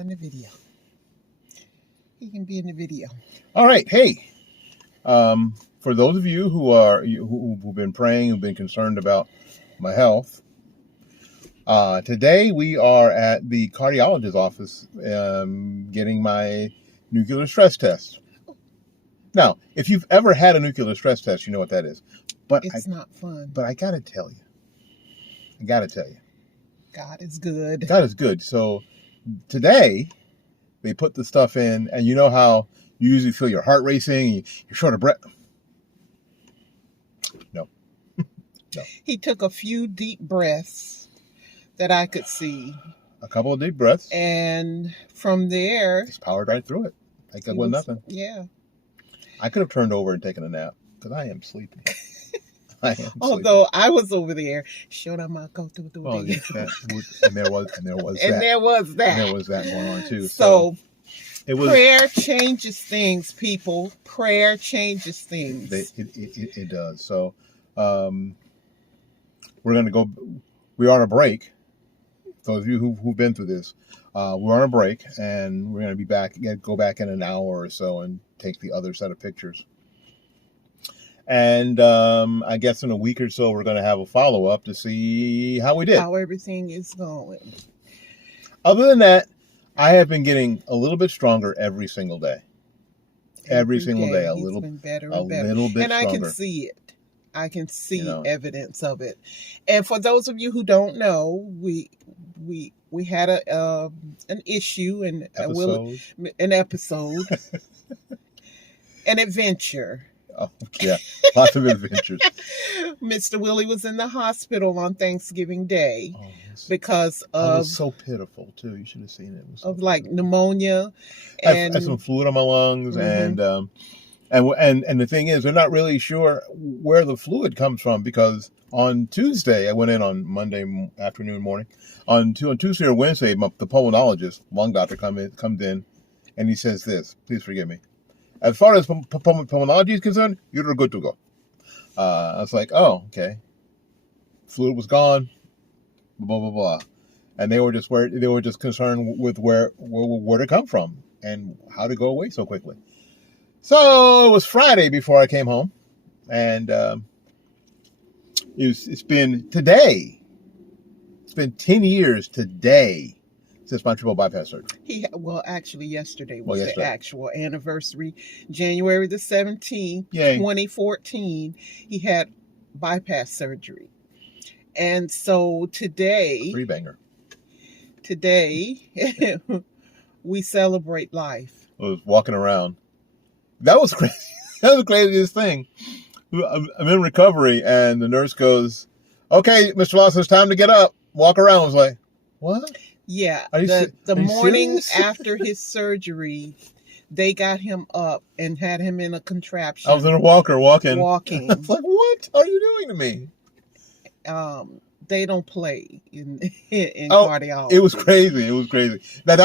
In the video. He can be in the video. All right. Hey, for those of you who've been praying, who've been concerned about my health, today we are at the cardiologist's office getting my nuclear stress test. Now, if you've ever had a nuclear stress test, you know what that is. But it's not fun. But I gotta tell you, God is good. God is good. So today they put the stuff in, and you know how you usually feel your heart racing, you're short of breath. No. He took a few deep breaths that I could see. A couple of deep breaths. And from there, he's powered right through it. Like that was nothing. Yeah. I could have turned over and taken a nap because I am sleepy. Although I was over there, and there was that going on too. So prayer changes things, people. Prayer changes things. It does. So we're gonna go. We're on a break. Those of you who've been through this, we're on a break, and we're gonna be back. Go back in an hour or so and take the other set of pictures. And I guess in a week or so, we're going to have a follow-up to see how we did. How everything is going. Other than that, I have been getting a little bit stronger every single day. Every single day, a little bit better. And I can see it. I can see evidence of it. And for those of you who don't know, we had an issue and an episode, an adventure. Oh, yeah. Lots of adventures. Mr. Willie was in the hospital on Thanksgiving Day because of... It was so pitiful, too. You should have seen it. Of pneumonia. I had some fluid on my lungs. Mm-hmm. And the thing is, they're not really sure where the fluid comes from because on Tuesday, I went in on Monday afternoon, morning. On Tuesday or Wednesday, the pulmonologist, lung doctor, comes in, and he says this. Please forgive me. As far as pulmonology is concerned, you're good to go. I was like, oh, okay. Fluid was gone, blah, blah, blah. And they were just concerned with where to come from and how to go away so quickly. So it was Friday before I came home. And it's been 10 years today since my triple bypass surgery. Actually, yesterday was the actual anniversary. January the 17th, 2014, he had bypass surgery. And so today... Three banger. Today, we celebrate life. I was walking around. That was crazy. That was the craziest thing. I'm in recovery, and the nurse goes, okay, Mr. Lawson, it's time to get up. Walk around. I was like, what? Yeah, the morning after his surgery, they got him up and had him in a contraption. I was in a walker walking. I was like, what are you doing to me? They don't play in cardiology. It was crazy. Now,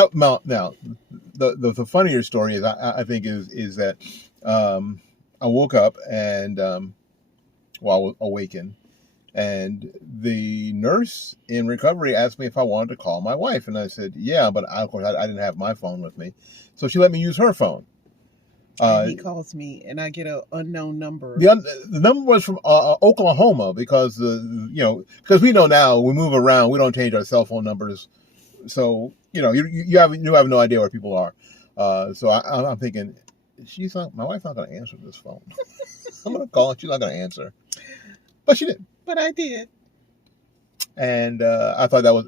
the funnier story is I think is that I woke up and I was awakened. And the nurse in recovery asked me if I wanted to call my wife. And I said, yeah, but of course I didn't have my phone with me. So she let me use her phone. He calls me and I get an unknown number. The number was from Oklahoma because because we know now we move around, we don't change our cell phone numbers. So, you have no idea where people are. So I'm thinking, my wife's not going to answer this phone. I'm going to call and she's not going to answer. But she did. But I did. And I thought that was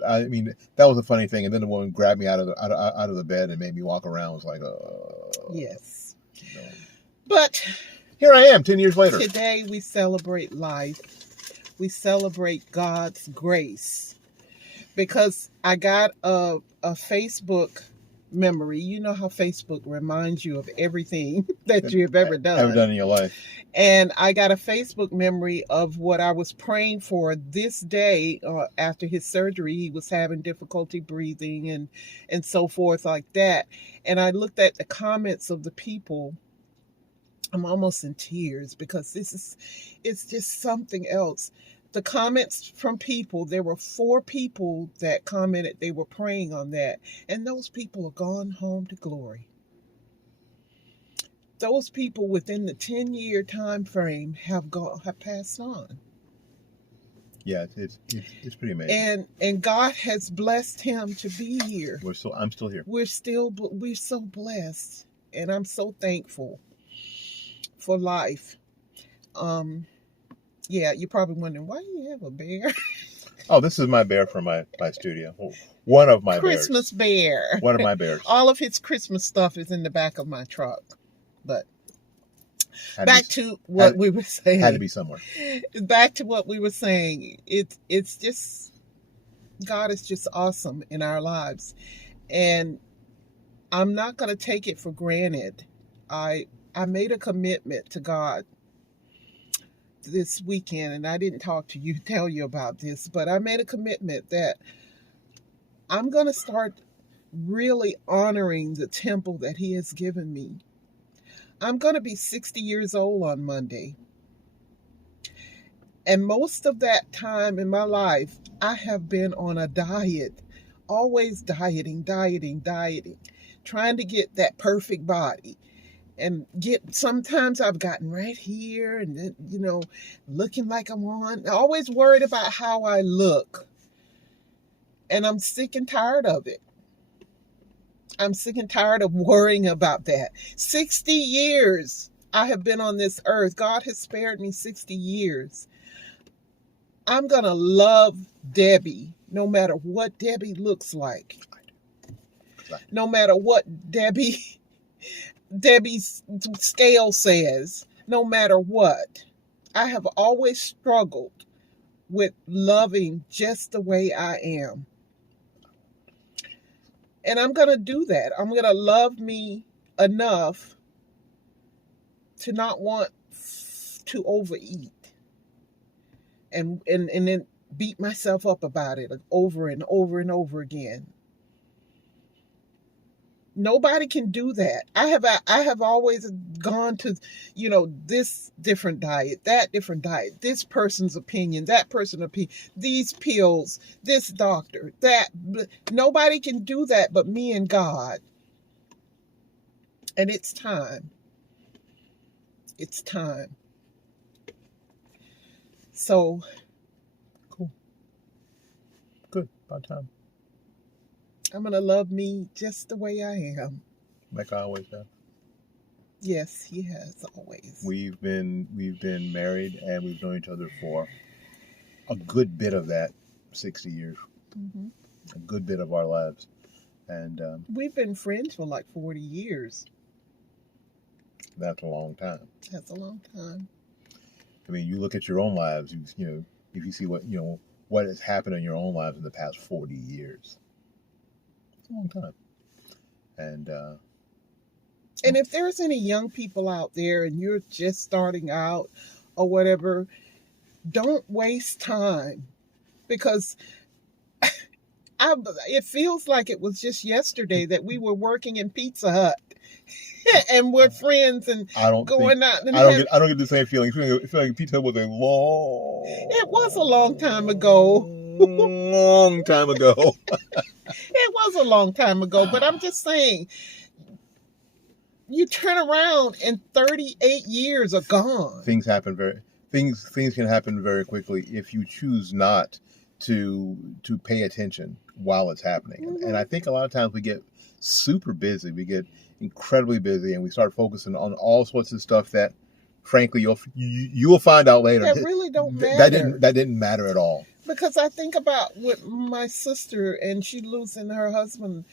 a funny thing. And then the woman grabbed me out of the bed and made me walk around. I was like, yes. But here I am 10 years later. Today we celebrate life. We celebrate God's grace. Because I got a Facebook memory. You know how Facebook reminds you of everything that you have ever done in your life. And I got a Facebook memory of what I was praying for this day after his surgery. He was having difficulty breathing and so forth like that. And I looked at the comments of the people. I'm almost in tears because it's just something else. the comments from people, there were 4 people that commented they were praying on that. And those people are gone home to glory. Those people within the 10-year time frame have passed on. Yeah, it's pretty amazing. And God has blessed him to be here. I'm still here. We're so blessed, and I'm so thankful for life. Yeah, you're probably wondering, why do you have a bear? Oh, this is my bear from my studio. One of my Christmas bear. One of my bears. All of his Christmas stuff is in the back of my truck. But back to what we were saying. Had to be somewhere. Back to what we were saying. It's just, God is just awesome in our lives. And I'm not going to take it for granted. I made a commitment to God this weekend, and I didn't tell you about this, but I made a commitment that I'm going to start really honoring the temple that he has given me. I'm going to be 60 years old on Monday. And most of that time in my life, I have been on a diet, always dieting, trying to get that perfect body. And sometimes I've gotten right here and then, looking like I'm always worried about how I look. And I'm sick and tired of it. I'm sick and tired of worrying about that. 60 years I have been on this earth. God has spared me 60 years. I'm going to love Debbie no matter what Debbie looks like. No matter what Debbie's scale says, no matter what. I have always struggled with loving just the way I am. And I'm going to do that. I'm going to love me enough to not want to overeat and then beat myself up about it over and over and over again. Nobody can do that. I have always gone to, this different diet, that different diet, this person's opinion, that person's opinion, these pills, this doctor, that. Nobody can do that but me and God. And it's time. It's time. So. Cool. Good. About time. I'm going to love me just the way I am. Like I always have. Yes, he has always. We've been married and we've known each other for a good bit of that 60 years. Mm-hmm. A good bit of our lives. And we've been friends for like 40 years. That's a long time. That's a long time. I mean, you look at your own lives, if you see what has happened in your own lives in the past 40 years. Long time. And if there's any young people out there and you're just starting out or whatever, don't waste time, because it feels like it was just yesterday that we were working in Pizza Hut and we're friends and going out. And I don't get the same feeling. I feel like Pizza Hut was It was a long time ago. Long time ago. It was a long time ago, but I'm just saying, you turn around and 38 years are gone. Things can happen very quickly if you choose not to pay attention while it's happening. Mm-hmm. And I think a lot of times we get super busy. We get incredibly busy, and we start focusing on all sorts of stuff that, frankly, you'll find out later that really don't matter. That didn't matter at all. Because I think about with my sister, and she losing her husband.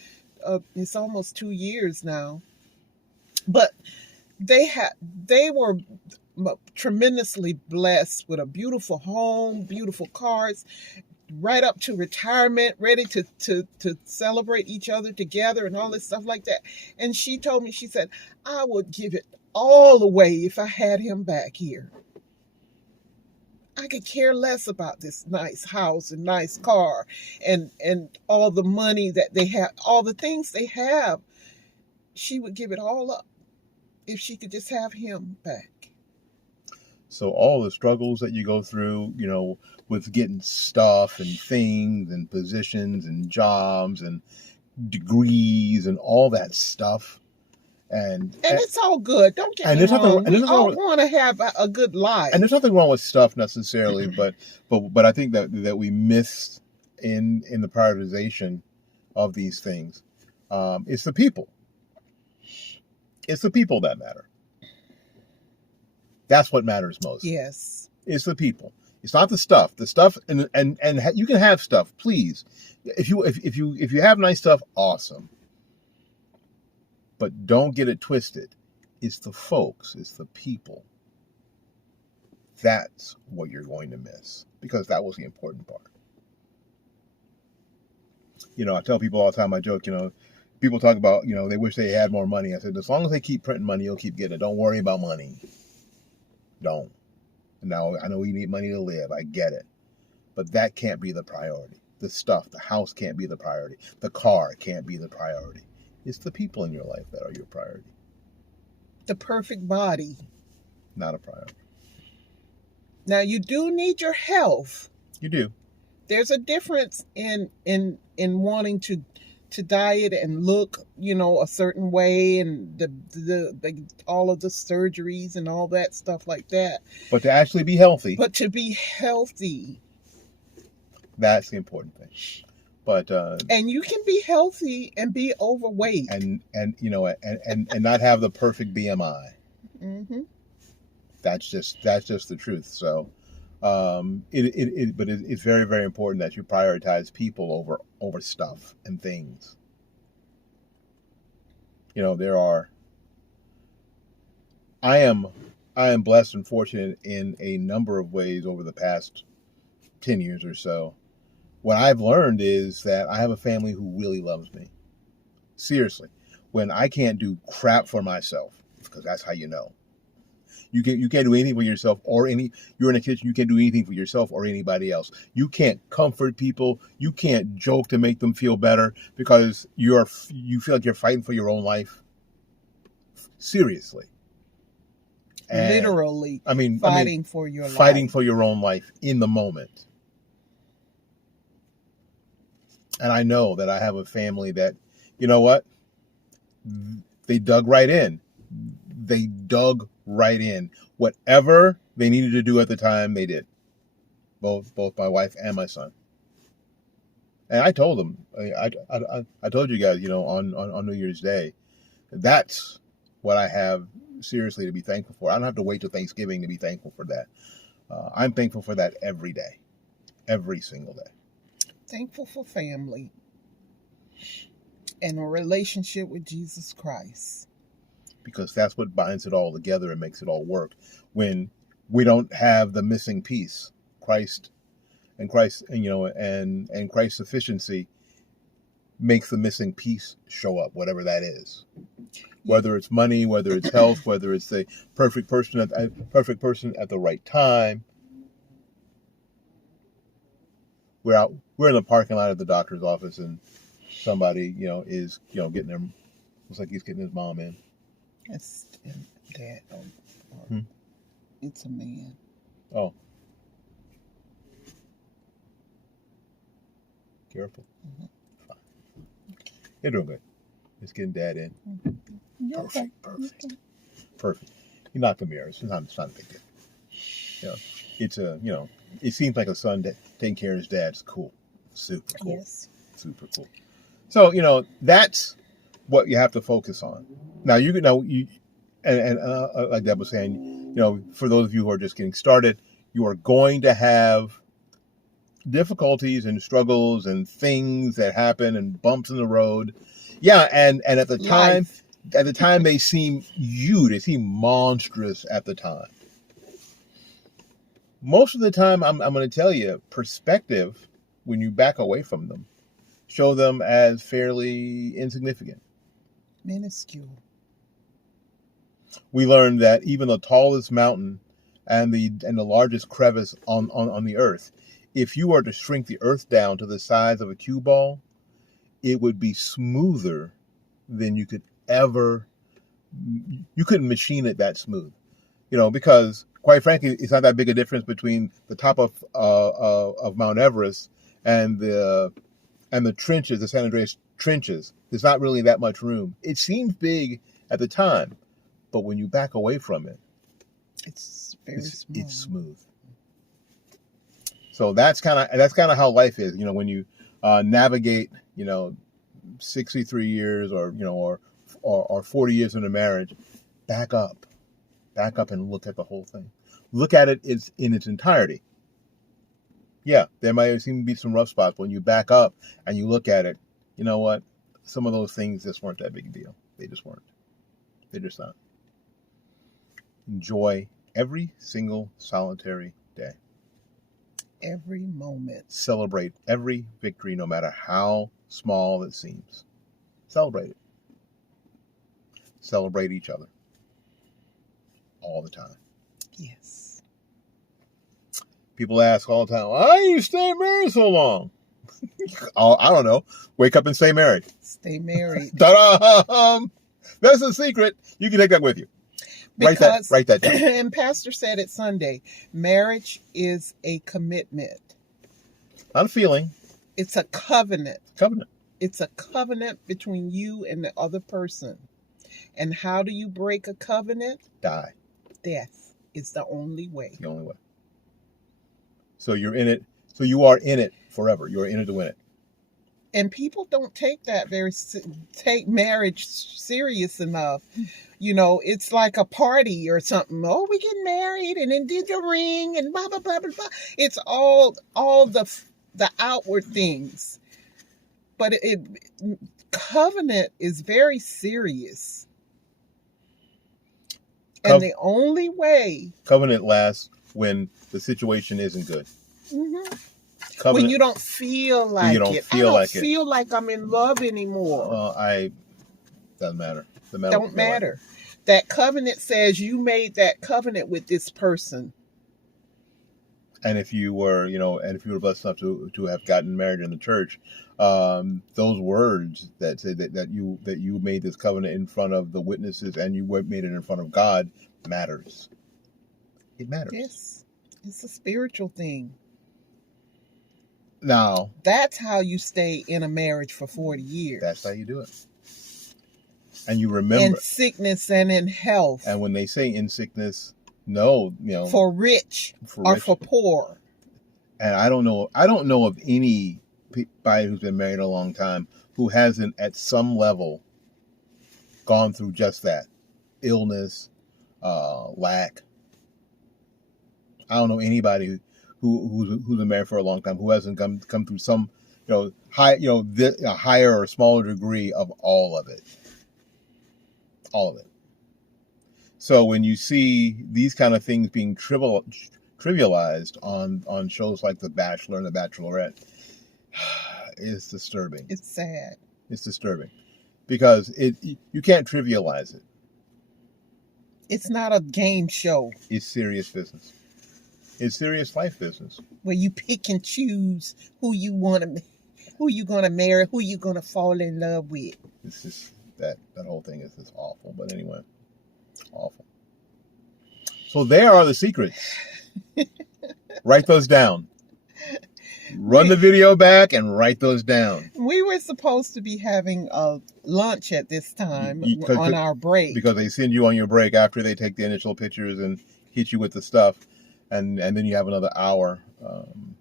It's almost 2 years now, but they were tremendously blessed with a beautiful home, beautiful cars, right up to retirement, ready to celebrate each other together and all this stuff like that. And she told me, she said, I would give it all away if I had him back here. I could care less about this nice house and nice car and all the money that they have, all the things they have. She would give it all up if she could just have him back. So all the struggles that you go through, with getting stuff and things and positions and jobs and degrees and all that stuff. And it's all good. Don't get me wrong. We all want to have a good life. And there's nothing wrong with stuff necessarily, but I think that we miss in the prioritization of these things. It's the people. It's the people that matter. That's what matters most. Yes. It's the people. It's not the stuff. The stuff and you can have stuff, please. If you have nice stuff, awesome. But don't get it twisted. It's the folks, it's the people. That's what you're going to miss, because that was the important part. I tell people all the time, I joke, people talk about, they wish they had more money. I said, as long as they keep printing money, you'll keep getting it. Don't worry about money. Don't. Now, I know you need money to live. I get it. But that can't be the priority. The stuff, the house can't be the priority. The car can't be the priority. It's the people in your life that are your priority. The perfect body. Not a priority. Now, you do need your health. You do. There's a difference in wanting to diet and look, a certain way, and the all of the surgeries and all that stuff like that. But to actually be healthy. But to be healthy. That's the important thing. But and you can be healthy and be overweight. And not have the perfect BMI. Mm-hmm. That's just the truth. So it's very, very important that you prioritize people over stuff and things. I am blessed and fortunate in a number of ways over the past 10 years or so. What I've learned is that I have a family who really loves me. Seriously. When I can't do crap for myself, because that's how you know. You can't do anything for yourself you're in a kitchen, you can't do anything for yourself or anybody else. You can't comfort people. You can't joke to make them feel better because you feel like you're fighting for your own life. Seriously. And, literally fighting for your life. Fighting for your own life in the moment. And I know that I have a family that, you know what? They dug right in. Whatever they needed to do at the time, they did. Both my wife and my son. And I told them, I told you guys, on New Year's Day, that's what I have seriously to be thankful for. I don't have to wait till Thanksgiving to be thankful for that. I'm thankful for that every day, every single day. Thankful for family and a relationship with Jesus Christ. Because that's what binds it all together and makes it all work. When we don't have the missing piece, Christ's sufficiency makes the missing piece show up, whatever that is. Whether it's money, whether it's health, whether it's the perfect person at the right time. We're in the parking lot at the doctor's office, and somebody, is, getting him. Looks like he's getting his mom in. It's dad. It's a man. Oh. Careful. Mm-hmm. Fine. You're doing good. Just getting dad in. Mm-hmm. Perfect. He knocked the mirrors. It's not a big deal. It's it seems like a son taking care of his dad's cool. Super cool. Yes. Super cool. So, that's what you have to focus on. Now, like Deb was saying, for those of you who are just getting started, you are going to have difficulties and struggles and things that happen and bumps in the road. Yeah, and at the time, they seem monstrous at the time. Most of the time, I'm going to tell you, perspective, when you back away from them, show them as fairly insignificant. Minuscule. We learned that even the tallest mountain and the largest crevice on the earth, if you were to shrink the earth down to the size of a cue ball, it would be smoother than you couldn't machine it that smooth. Because quite frankly, it's not that big a difference between the top of Mount Everest and the trenches, the San Andreas trenches. There's not really that much room. It seems big at the time, but when you back away from it, it's very smooth. It's smooth. So that's kind of how life is. When you navigate, 63 years or 40 years in a marriage, back up and look at the whole thing. Look at it in its entirety. Yeah, there might seem to be some rough spots. When you back up and you look at it, you know what? Some of those things just weren't that big a deal. They just weren't. They're just not. Enjoy every single solitary day. Every moment. Celebrate every victory, no matter how small it seems. Celebrate it. Celebrate each other. All the time. Yes. People ask all the time, why are you staying married so long? I don't know. Wake up and stay married. Stay married. Ta-da! That's a secret. You can take that with you. Because, write that down. And Pastor said it Sunday, marriage is a commitment. Not a feeling. It's a covenant. Covenant. It's a covenant between you and the other person. And how do you break a covenant? Die. Death is the only way. The only way. So you're in it. So you are in it forever. You're in it to win it. And people don't take marriage serious enough. It's like a party or something. Oh, we get married and then did the ring and blah, blah, blah, blah, blah. It's all the outward things. But covenant is very serious. And the only way... Covenant lasts when the situation isn't good. Mm-hmm. Covenant, when you don't feel like I don't feel like I'm in love anymore. Well, doesn't matter. Don't matter. That covenant says you made that covenant with this person. And if you were, blessed enough to have gotten married in the church, those words that say that you made this covenant in front of the witnesses and you made it in front of God matters. It matters. Yes, it's a spiritual thing. Now, that's how you stay in a marriage for 40 years. That's how you do it. And you remember. In sickness and in health. And when they say in sickness, no, for rich or for poor. And I don't know of anybody who's been married a long time who hasn't at some level gone through just that. Illness, lack. I don't know anybody who's been married for a long time who hasn't come through some, a higher or smaller degree of all of it. All of it. So when you see these kind of things being trivialized on shows like The Bachelor and The Bachelorette, it's disturbing. It's sad. It's disturbing because you can't trivialize it. It's not a game show. It's serious business. It's serious life business. Where you pick and choose who you gonna marry, who you gonna fall in love with. It's just that whole thing is just awful. But anyway, awful. So there are the secrets. Write those down. Run the video back and write those down. We were supposed to be having a lunch at this time on our break. Because they send you on your break after they take the initial pictures and hit you with the stuff. And then you have another hour. And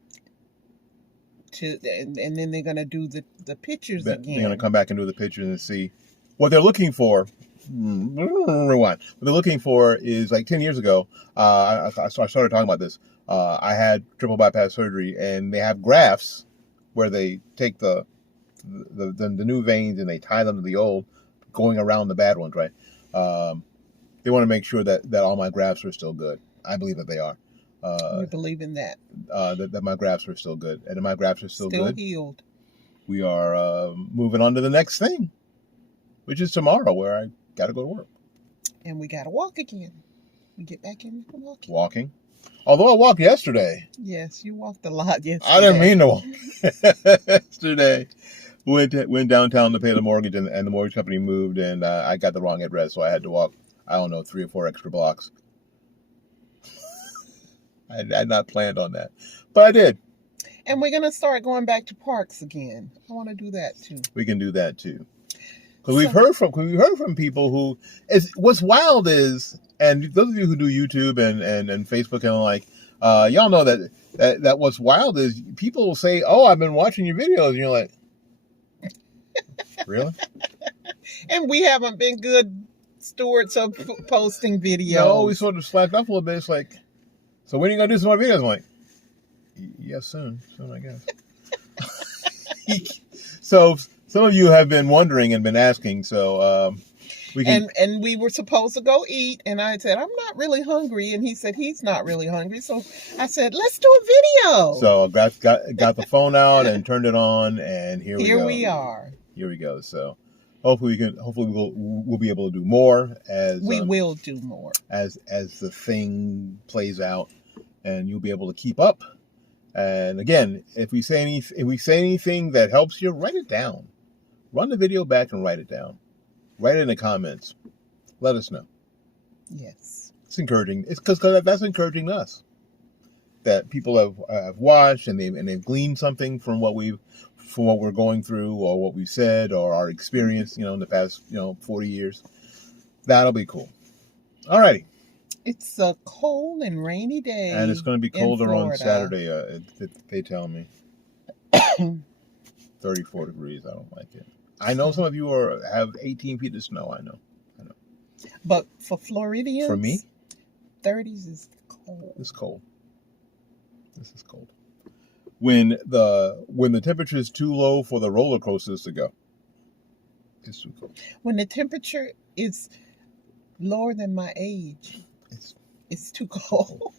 then they're going to do the pictures again. They're going to come back and do the pictures and see what they're looking for. Rewind. What they're looking for is like 10 years ago. I started talking about this. I had triple bypass surgery, and they have grafts where they take the new veins and they tie them to the old, going around the bad ones, right? They want to make sure that all my grafts are still good. I believe that they are. We believe in that. That my grafts are still good, and if my grafts are still good, healed. We are moving on to the next thing, which is tomorrow, where I got to go to work. And we got to walk again. We get back in walking. Walking. Although I walked yesterday. Yes, you walked a lot yesterday. I didn't mean to walk. Yesterday, went downtown to pay the mortgage, and the mortgage company moved, and I got the wrong address, so I had to walk, 3 or 4 extra blocks. I had not planned on that, but I did. And we're gonna start going back to parks again. I want to do that too. We can do that too. Because we've heard from people who what's wild is, and those of you who do YouTube and Facebook and like, y'all know that what's wild is people will say, "Oh, I've been watching your videos," and you're like, "Really?" And we haven't been good stewards of posting videos. No, we sort of slacked up a little bit. It's like, so when are you gonna do some more videos? I'm like, yes, soon, I guess. So some of you have been wondering and been asking, so we can. And we were supposed to go eat, and I said I'm not really hungry, and he said he's not really hungry, so I said let's do a video. So I got the phone out and turned it on, and here we go. We are. Here we go. So hopefully we'll be able to do more as we will do more as the thing plays out, and you'll be able to keep up. And again, if we say anything that helps you, write it down. Run the video back and write it down. Write it in the comments. Let us know. Yes, it's encouraging. It's because that's encouraging us. That people have watched and they've gleaned something from what we're going through or what we've said or our experience, in the past 40 years. That'll be cool. All righty. It's a cold and rainy day. And it's going to be colder on Saturday, they tell me. 34 degrees. I don't like it. I know some of you have 18 feet of snow. I know. But for Floridians, for me, 30s is cold. It's cold. This is cold. When the temperature is too low for the roller coasters to go, it's too cold. When the temperature is lower than my age, it's too cold.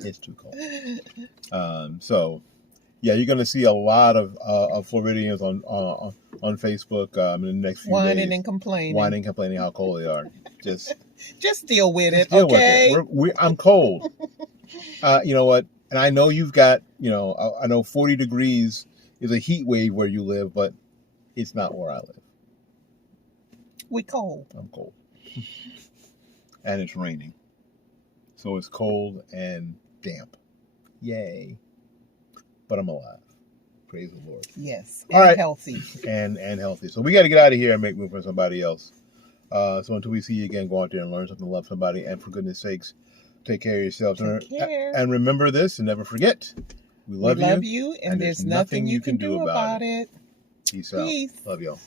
It's too cold. So, yeah, you're going to see a lot of Floridians on Facebook in the next few days. Whining and complaining how cold they are. Just deal with it, okay? I'm cold. You know what? And I know you've got, I know 40 degrees is a heat wave where you live, but it's not where I live. We cold. I'm cold. And it's raining. So it's cold and damp. Yay. But I'm alive. Praise the Lord. Yes. All right. Healthy. And healthy. So we got to get out of here and make room for somebody else. So until we see you again, go out there and learn something, love somebody, and for goodness sakes, take care of yourselves. And remember this and never forget, we love you, and there's nothing you can do about it. Peace out. Love y'all.